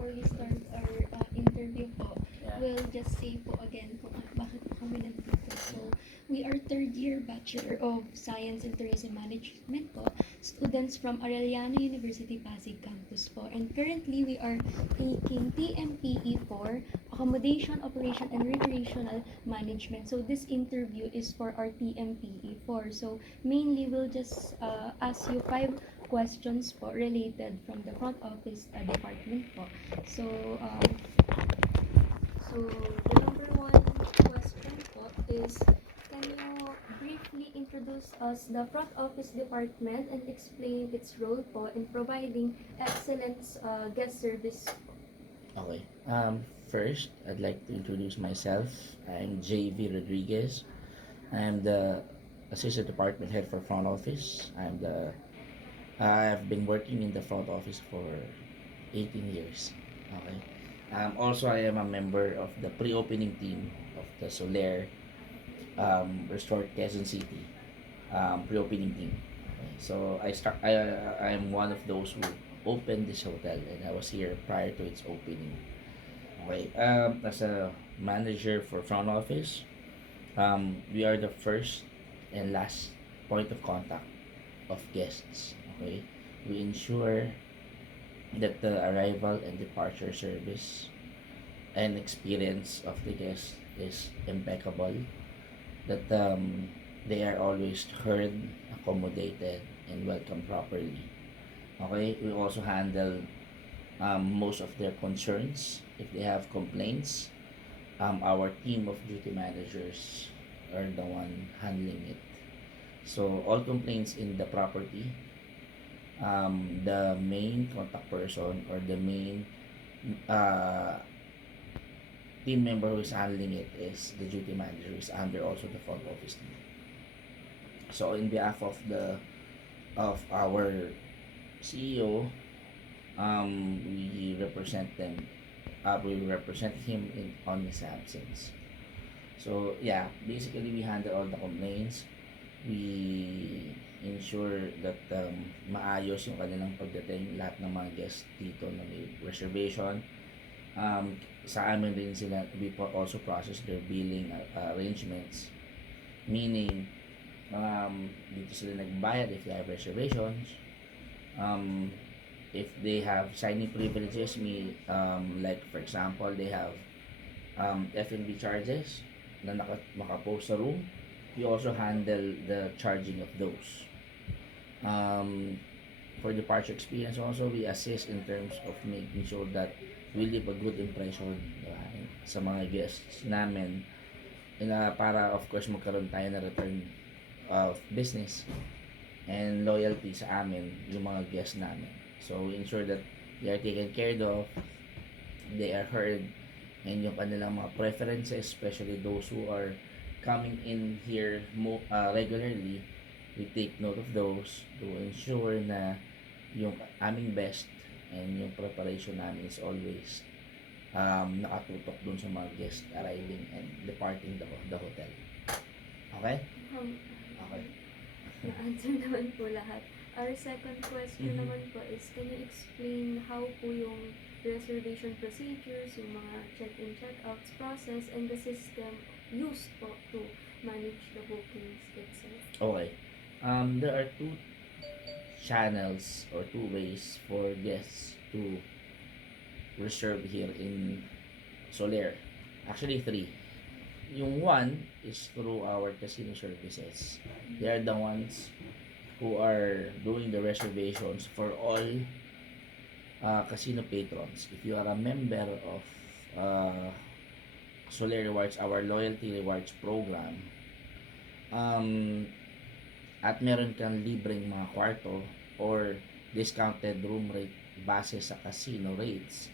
before we start our interview po, Yeah. we'll just say po again po bakit po kami nandito. So, we are third year Bachelor of Science and Tourism Management po, students from Arellano University Pasig Campus po. And currently, we are taking TMPE for Accommodation, Operation, and Recreational Management. So, this interview is for our TMPE 4. So, mainly, we'll just ask you 5 questions po related from the front office department po. So, the number one question po is, can you briefly introduce us the front office department and explain its role po in providing excellent guest service? Okay. First, I'd like to introduce myself. I'm JV Rodriguez. I'm the Assistant Department Head for Front Office. I've been working in the front office for 18 years. Okay. Also, I am a member of the pre-opening team of the Soler Resort Quezon City pre-opening team. Okay. So I'm one of those who opened this hotel, and I was here prior to its opening. Okay. As a manager for front office, we are the first and last point of contact of guests. Okay, we ensure that the arrival and departure service and experience of the guest is impeccable, that they are always heard, accommodated, and welcomed properly. Okay, we also handle most of their concerns. If they have complaints, our team of duty managers are the one handling it. So all complaints in the property, the main contact person or the main uh, team member who is handling it is the duty manager, who is under also the front office team. So in behalf of our CEO, we represent them. We represent him on his absence. So yeah, basically we handle all the complaints. We ensure that maayos yung kanilang pagdating, lahat ng mga guests dito na may reservation. Sa amin din sila, we also process their billing arrangements. Meaning, dito sila nagbayad if they have reservations. If they have signing privileges, like for example, they have F&B charges na makapost sa room, we also handle the charging of those. For departure experience also, we assist in terms of making sure that we leave a good impression, diba, sa mga guests namin, para of course magkaroon tayo na return of business and loyalty sa amin, yung mga guests namin. So we ensure that they are taken care of, they are heard, and yung kanilang mga preferences, especially those who are coming in here regularly, we take note of those to ensure na yung aming best and yung preparation namin is always nakatutok dun sa mga guests arriving and departing the hotel. Okay? Okay. Na-answer naman po lahat. Our second question naman po is, can you explain how po yung reservation procedures, yung mga check-in, check-outs process, and the system used po to manage the bookings itself? Okay. There are two channels or two ways for guests to reserve here in Soler. Actually, three. Yung one is through our casino services. They are the ones who are doing the reservations for all casino patrons. If you are a member of Soler Rewards, our loyalty rewards program, at meron kang libreng mga kwarto or discounted room rate base sa casino rates,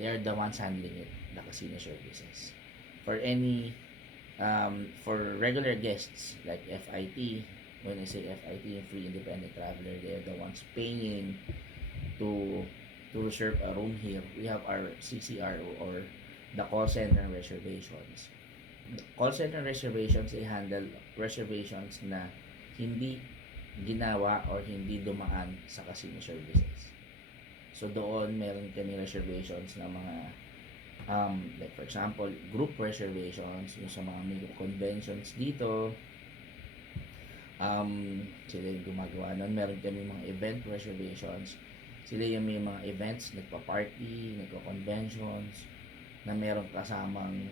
they are the ones handling it, the casino services. For any for regular guests like FIT, when I say FIT, free independent traveler, they are the ones paying to reserve a room here. We have our CCRO, or the call center reservations. The call center reservations, they handle reservations na hindi ginawa or hindi dumaan sa casino services. So doon meron kami reservations ng mga like for example, group reservations yung sa mga mega conventions dito. Sila yung gumagawa nun. Meron kami mga event reservations. Sila yung may mga events, nagpa-party, nagpa-conventions, na meron kasamang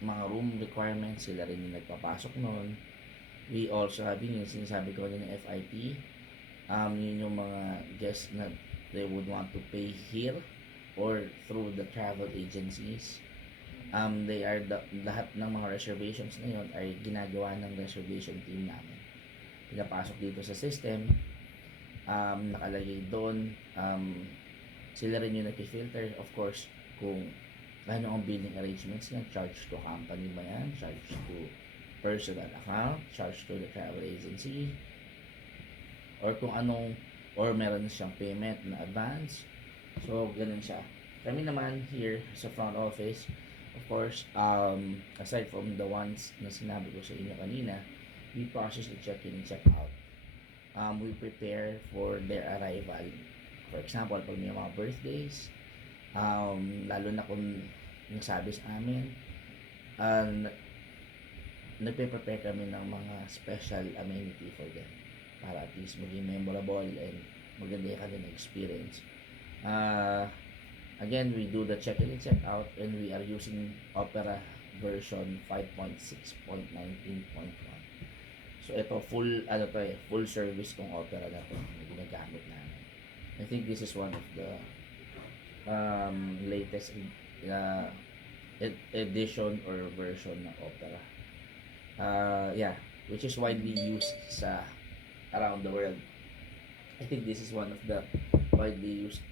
mga room requirements, sila rin yung nagpapasok nun. We also have yung sinasabi ko rin ng FIP. Yun yung mga guests na they would want to pay here or through the travel agencies. They are lahat ng mga reservations na yun ay ginagawa ng reservation team namin. Pinapasok dito sa system, nakalagay doon, sila rin yung nag-filter, of course, kung ano ang billing arrangements niya, charge to company ba yan, charge to personal account, charge to the travel agency, or kung anong, or meron na siyang payment na advance. So, ganun siya. Kami naman here sa front office, of course, aside from the ones na sinabi ko sa inyo kanina, we process the check-in and check-out. We prepare for their arrival. For example, pag may mga birthdays, lalo na kung nasabi sa amin, nagpe-prepare kami ng mga special amenity for them para at least maging memorable and maganda yung kanilang experience. Again, we do the check-in and check-out and we are using Opera version 5.6.19.1. So ito full service tong Opera na to na ginagamit namin. I think this is one of the latest edition or version ng Opera. Which is widely used sa around the world. I think this is one of the widely used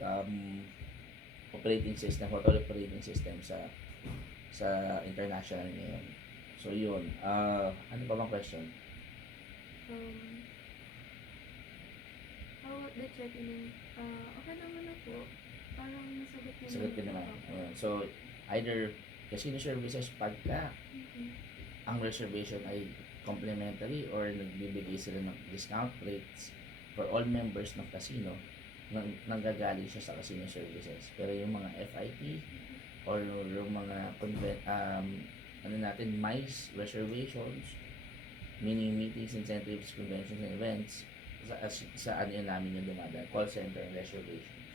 operating system, hotel operating system sa international ngayon. So yun, ano pa bang question? How about the check-in? Okay naman na po. Parang nasagot niyo Sagot ko naman. Ayan. So either casino services pagka ang reservation ay complimentary or nagbibigay sila ng discount rates for all members ng casino, nanggagaling siya sa casino services. Pero yung mga FIT or yung mga MICE reservations, meaning meetings, incentives, conventions, and events, sa ano yun namin yung dumadaan, call center and reservations.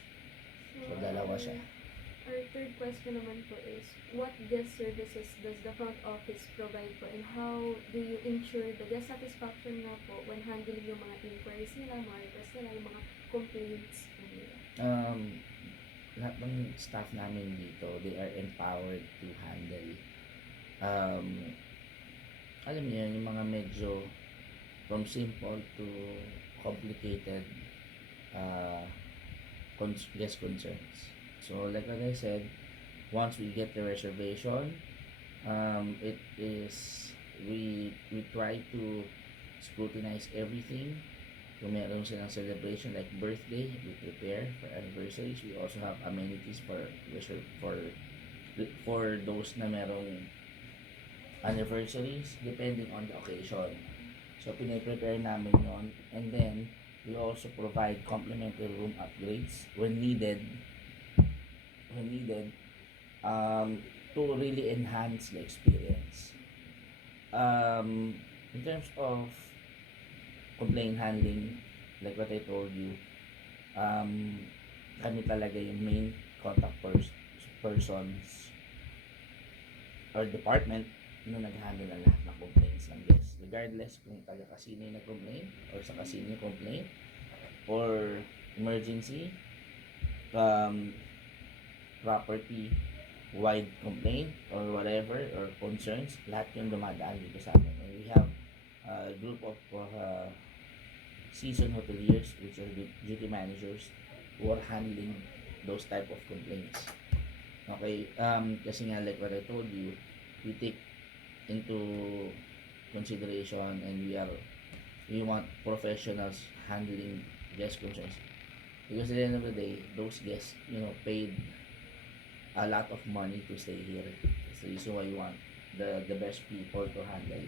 So dalawa siya. Our third question naman po is, what guest services does the front office provide po and how do you ensure the guest satisfaction na po when handling yung mga inquiries nila, mga requests nila, yung mga complaints nila? Lahat ng staff namin dito, they are empowered to handle alam niyo yun, yung mga medyo from simple to complicated guest concerns. So like what I said, once we get the reservation, it is we try to scrutinize everything. Kung meron silang celebration like birthday, we prepare for anniversaries. We also have amenities for those na merong anniversaries depending on the occasion. So pinaprepare namin yon, and then we also provide complimentary room upgrades when needed to really enhance the experience. In terms of complaint handling, like what I told you, kami talaga yung main contact persons or department na nag-handle ng lahat ng complaints ng guests. Regardless kung taga-casino yung nag-complain or sa casino yung complaint or emergency, property wide complaint or whatever or concerns, lahat yung dumadaan dito sa amin. And we have a group of seasoned hoteliers which are duty managers who are handling those type of complaints. Okay, kasi nga like what I told you, we take into consideration and we want professionals handling guest concerns, because at the end of the day, those guests, paid a lot of money to stay here. So this is why you want the best people to handle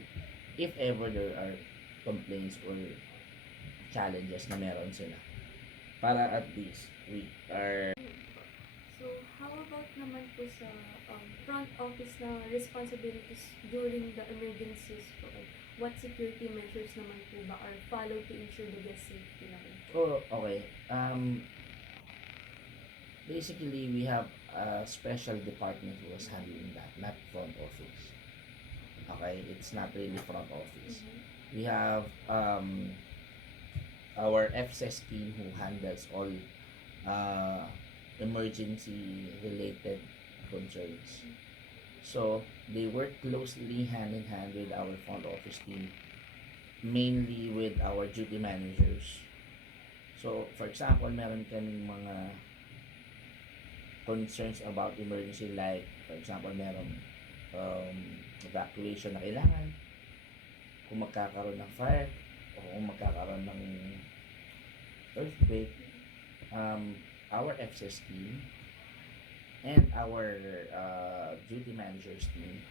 if ever there are complaints or challenges na meron sila. para at least we are So, how about naman po sa front office na responsibilities during the emergencies po? What security measures naman po ba are followed to ensure the guest safety naman po? okay. Basically, we have a special department who was handling that, not front office. Okay, it's not really front office. We have our FSS team who handles all emergency related concerns. So they work closely hand in hand with our front office team, mainly with our duty managers. So for example, meron kaming mga concerns about emergency, like for example meron evacuation na kailangan, kung magkakaroon ng fire o kung magkakaroon ng earthquake, our FSS team and our duty managers team,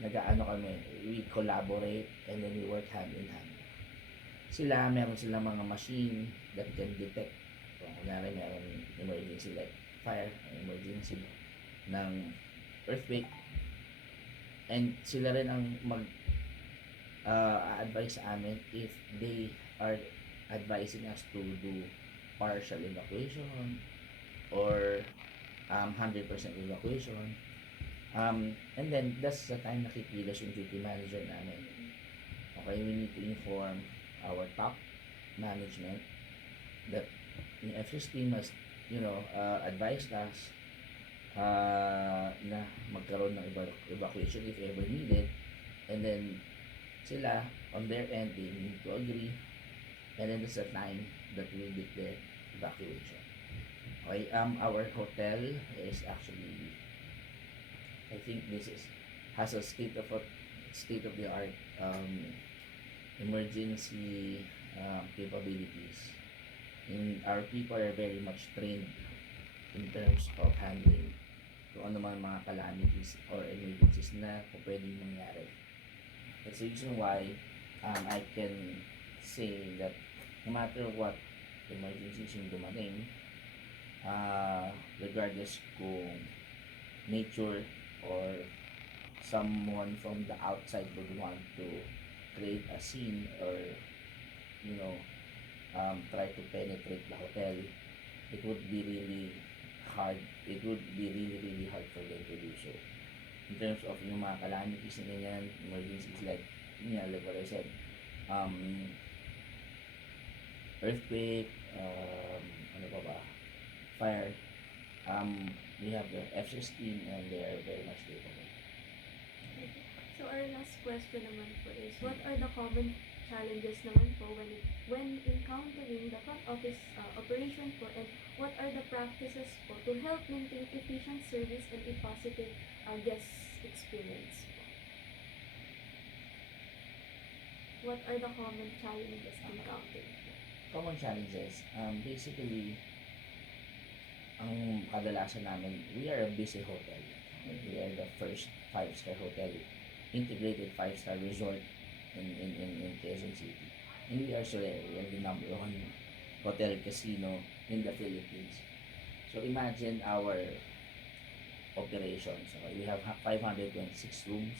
nag-aano kami, we collaborate and then we work hand in hand. Meron silang mga machine that can detect kung kunwari meron emergency like fire, emergency ng earthquake, and sila rin ang advise sa amin if they are advising us to do partial evacuation or 100% evacuation. And then that's the time nakikilos yung duty manager namin. Okay, we need to inform our top management that yung FSS team has advised us na magkaroon ng evacuation if ever needed, and then sila on their end they need to agree, and then there's a time that we declare evacuation. Okay, our hotel is actually, I think has a state of the art emergency capabilities, and our people are very much trained in terms of handling kung ano man mga calamities or emergencies na pwedeng mangyari. That's the reason why I can say that no matter what emergencies yung dumating, regardless kung nature or someone from the outside would want to create a scene or try to penetrate the hotel, it would be really hard. It would be really hard for them to do so. In terms of yung mga calamities na ganyan, emergencies like what I said, earthquake, ano pa ba, fire, we have the FSS team and they are very much capable. So our last question naman po is, what are the common challenges naman po when encountering the front office operation po, and what are the practices po to help maintain efficient service and a positive guest experience po? What are the common challenges encountered? Common challenges, basically, ang kadalasan namin, we are a busy hotel. We are the first 5-star hotel, integrated 5-star resort in Quezon City. And we are we are the number 1 hotel casino in the Philippines. So imagine our operations. Okay? We have 526 rooms,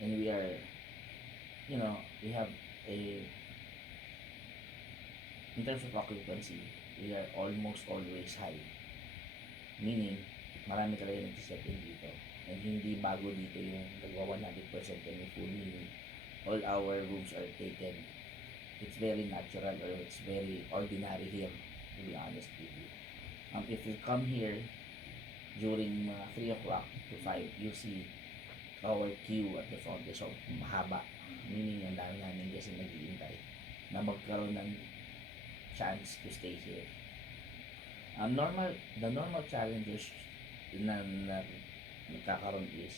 and we are, we have in terms of occupancy, we are almost always high. Meaning, marami talaga nag-check in dito. And hindi bago dito yung nagwa 100% kami full, meaning all our rooms are taken. It's very natural, or it's very ordinary here, to be honest with you. If you come here during 3 o'clock to 5, you see our queue at the front is so mahaba. Meaning, ang dami namin kasi nag-iintay na magkaroon ng chance to stay here. The normal challenges na nagkakaroon is,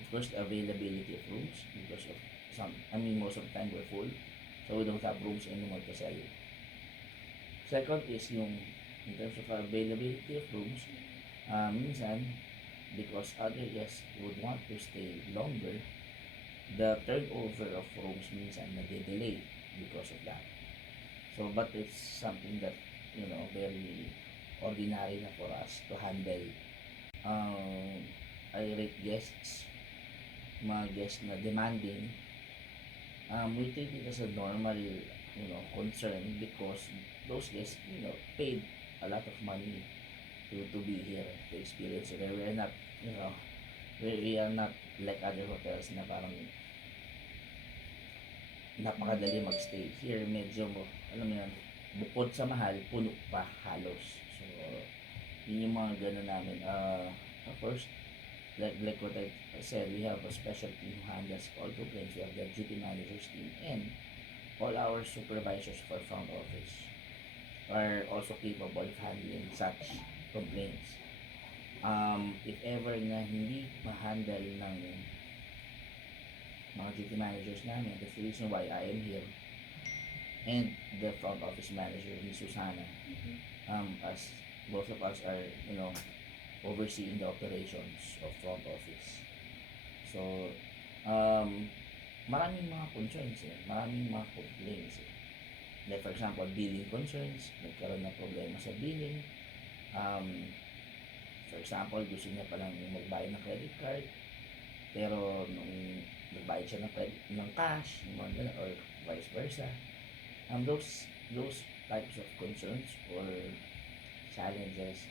of course, the availability of rooms, because of most of the time we're full, so we don't have rooms anymore to sell. Second is in terms of availability of rooms, minsan, because other guests would want to stay longer, the turnover of rooms minsan nade-delay because of that. So, but it's something that very ordinary na for us to handle irate guests, mga guests na demanding. We treat it as a normal, concern because those guests, paid a lot of money to be here, to experience it. We are not, we are not like other hotels na parang napakadali magstay. Here, medyo, alam mo yan, bukod sa mahal, puno pa halos. So, yun yung mga gano'n namin. Of course, like what I said, we have a special team who handles all complaints. We have the duty managers team and all our supervisors for front office are also capable of handling such complaints. If ever na hindi ma-handle ng mga duty managers namin, that's the reason why I am here, and the front office manager, Miss Susana, as both of us are, overseeing the operations of front office. So, maraming mga concerns maraming mga complaints Like for example, billing concerns, nagkaroon ng problema sa billing. For example, gusto niya palang magbayad ng credit card, pero nung nagbayad siya ng cash, mga ganun, or vice versa. Those types of concerns or challenges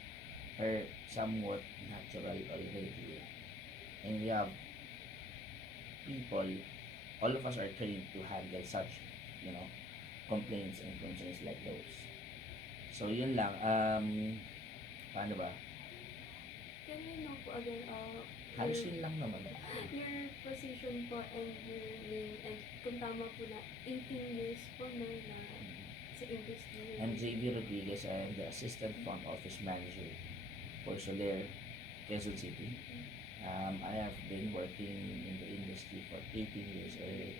are somewhat natural already. And we have people, all of us are trained to handle such, complaints and concerns like those. So, yun lang. Paano ba? Can you know po again, Halos yun lang naman. your position po and your name, and kung tama po na 18 years po na sa industry? I'm JV Rodriguez. I am the Assistant Front Office Manager for Soler, Quezon City. I have been working in the industry for 18 years already.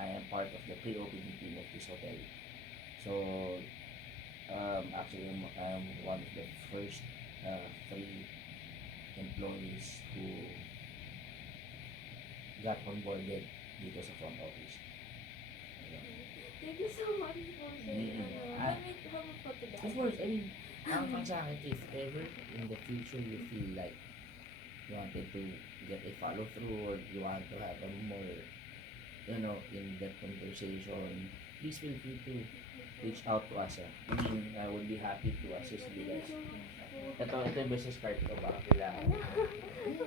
I am part of the pre-opening team of this hotel. So, actually, I'm one of the first 3 employees who got onboarded dito sa front office. Ayun. Thank you so much po, sir. How po to that? Of course, I mean, ang sa akin, if ever in the future you feel like you wanted to get a follow-through or you want to have a more, in-depth conversation, please feel free to reach out to us. I mean, I would be happy to assist you guys. Thank you so much po. Ito yung business card ko, baka kailangan. Ano?